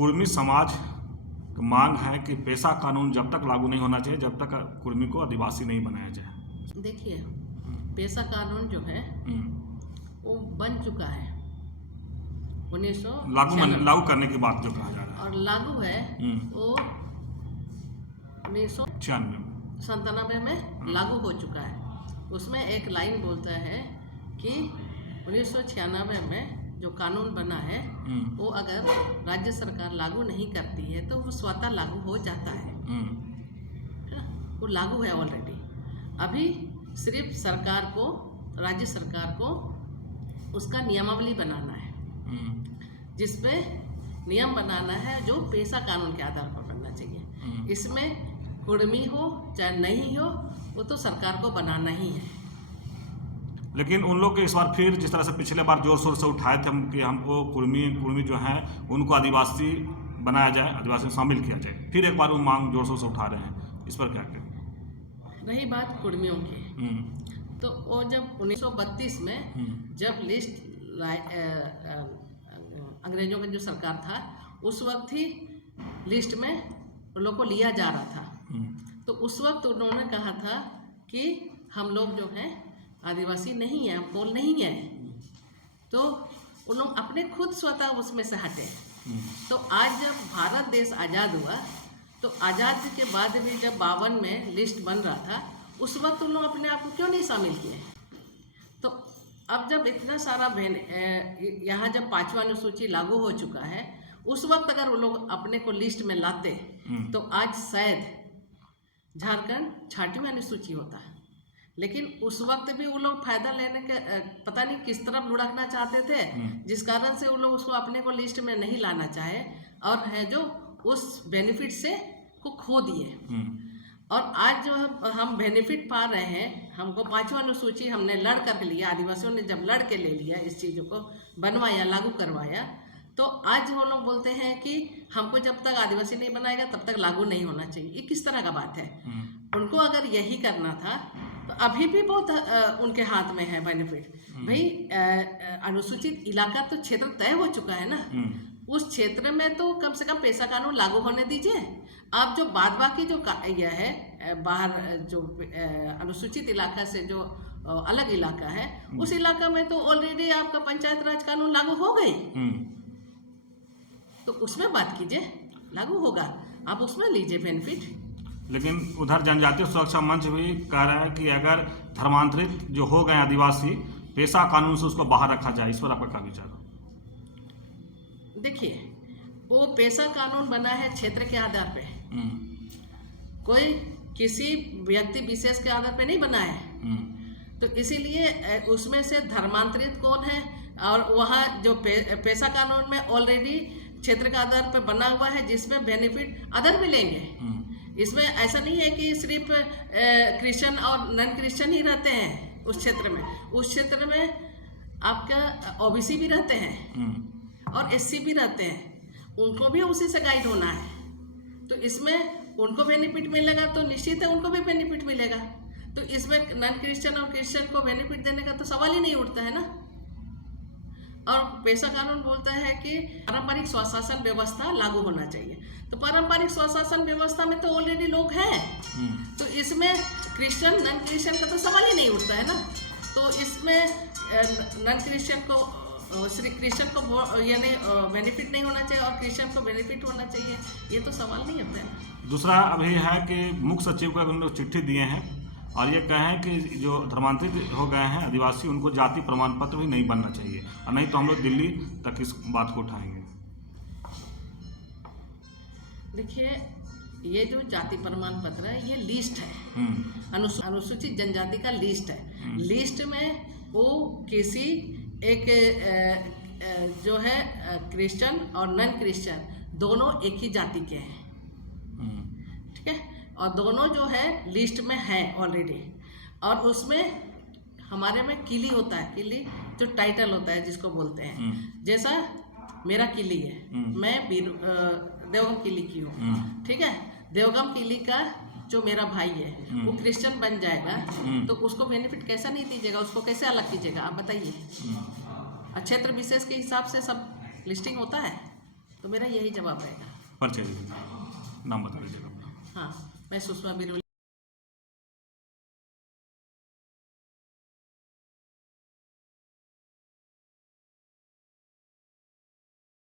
कुर्मी समाज की मांग है कि पेशा कानून जब तक लागू नहीं होना चाहिए जब तक कुर्मी को आदिवासी नहीं बनाया जाए। देखिए, पेशा कानून जो है वो बन चुका है 1996 लागू करने की बात जो कहा जा रहा है और लागू है वो 1997 में लागू हो चुका है। उसमें एक लाइन बोलता है कि 1996 में जो कानून बना है वो अगर राज्य सरकार लागू नहीं करती है तो वो स्वतः लागू हो जाता है ना? वो लागू है ऑलरेडी। अभी सिर्फ सरकार को, राज्य सरकार को उसका नियमावली बनाना है, जिसमें नियम बनाना है जो पेशा कानून के आधार पर बनना चाहिए। इसमें कुर्मी हो चाहे नहीं हो वो तो सरकार को बनाना ही है। लेकिन उन लोग इस बार फिर जिस तरह से पिछले बार जोर शोर से उठाए थे हम कि हमको कुर्मी जो हैं उनको आदिवासी बनाया जाए, आदिवासी में शामिल किया जाए, फिर एक बार वो मांग जोर शोर से उठा रहे हैं। इस पर क्या कहें? रही बात कुर्मियों की, तो वो जब 1932 में जब लिस्ट अंग्रेजों का जो सरकार था उस वक्त ही लिस्ट में उन लोग को लिया जा रहा था। तो उस वक्त उन्होंने कहा था कि हम लोग जो हैं आदिवासी नहीं है, कोल नहीं है। तो उन लोग अपने खुद स्वतः उसमें से हटे। तो आज जब भारत देश आज़ाद हुआ तो आज़ादी के बाद भी जब 52 में लिस्ट बन रहा था उस वक्त उन लोग अपने आप को क्यों नहीं शामिल किए? तो अब जब इतना सारा यहाँ जब 5वां अनुसूची लागू हो चुका है उस वक्त अगर वो लोग अपने को लिस्ट में लाते तो आज शायद झारखंड 6वीं अनुसूची होता है। लेकिन उस वक्त भी वो लोग फायदा लेने के पता नहीं किस तरफ लुढ़कना चाहते थे, जिस कारण से वो लोग उसको अपने को लिस्ट में नहीं लाना चाहे और है जो उस बेनिफिट से को खो दिए। और आज जो हम बेनिफिट पा रहे हैं, हमको 5वां अनुसूची हमने लड़ कर लिया, आदिवासियों ने जब लड़ के ले लिया, इस चीज़ों को बनवाया, लागू करवाया, तो आज वो लोग बोलते हैं कि हमको जब तक आदिवासी नहीं बनाएगा तब तक लागू नहीं होना चाहिए। ये किस तरह का बात है? उनको अगर यही करना था तो अभी भी बहुत उनके हाथ में है बेनिफिट। भाई अनुसूचित इलाका तो क्षेत्र तय हो चुका है ना, उस क्षेत्र में तो कम से कम पेशा कानून लागू होने दीजिए। आप जो बाद बाकी जो यह है बाहर जो अनुसूचित इलाका से जो अलग इलाका है उस इलाका में तो ऑलरेडी आपका पंचायत राज कानून लागू हो गई, तो उसमें बात कीजिए, लागू होगा, आप उसमें लीजिए बेनिफिट। लेकिन उधर जनजातीय सुरक्षा मंच भी कह रहा है कि अगर धर्मांतरित जो हो गए आदिवासी पेशा कानून से उसको बाहर रखा जाए। इस पर आपका क्या विचार? देखिए, वो पेशा कानून बना है क्षेत्र के आधार पे, कोई किसी व्यक्ति विशेष के आधार पे नहीं बना है। तो इसीलिए उसमें से धर्मांतरित कौन है और वहाँ जो पेशा कानून में ऑलरेडी क्षेत्र के आधार पे बना हुआ है जिसमें बेनिफिट अदर मिलेंगे। इसमें ऐसा नहीं है कि सिर्फ क्रिश्चियन और नॉन क्रिश्चियन ही रहते हैं उस क्षेत्र में। उस क्षेत्र में आपका ओबीसी भी रहते हैं और एससी भी रहते हैं, उनको भी उसी से गाइड होना है। तो इसमें उनको बेनिफिट मिलेगा तो निश्चित है उनको भी बेनिफिट मिलेगा। तो इसमें नॉन क्रिश्चियन और क्रिश्चियन को बेनिफिट देने का तो सवाल ही नहीं उठता है ना। और पेशा कानून बोलता है कि पारंपरिक स्वशासन व्यवस्था लागू होना चाहिए। तो पारंपरिक स्वशासन व्यवस्था में तो ऑलरेडी लोग हैं, तो इसमें क्रिश्चियन नॉन क्रिश्चियन का तो सवाल ही नहीं उठता है ना। तो इसमें नॉन क्रिश्चियन को सिर्फ क्रिश्चियन को यानी बेनिफिट नहीं होना चाहिए और क्रिश्चियन को बेनिफिट होना चाहिए, ये तो सवाल नहीं होता है। दूसरा अभी है कि मुख्य सचिव को उन लोग चिट्ठी दिए हैं और ये कहें कि जो धर्मांतरित हो गए हैं आदिवासी उनको जाति प्रमाण पत्र भी नहीं बनना चाहिए, और नहीं तो हम लोग दिल्ली तक इस बात को उठाएंगे। देखिए, ये जो जाति प्रमाण पत्र है ये लिस्ट है, अनुसूचित जनजाति का लिस्ट है। लिस्ट में वो किसी एक जो है क्रिश्चियन और नॉन क्रिश्चियन दोनों एक ही जाति के हैं, ठीक है, और दोनों जो है लिस्ट में है ऑलरेडी। और उसमें हमारे में किली होता है, किली जो टाइटल होता है जिसको बोलते हैं, जैसा मेरा किली है, मैं देवगम किली की हूँ, ठीक है। देवगम किली का जो मेरा भाई है वो क्रिश्चियन बन जाएगा तो उसको बेनिफिट कैसा नहीं दीजिएगा, उसको कैसे अलग कीजिएगा, आप बताइए। क्षेत्र विशेष के हिसाब से सब लिस्टिंग होता है। तो मेरा यही जवाब रहेगा। परिचय दीजिए, नाम बता दीजिएगा अपना। हाँ, मैं सुषमा बिरुल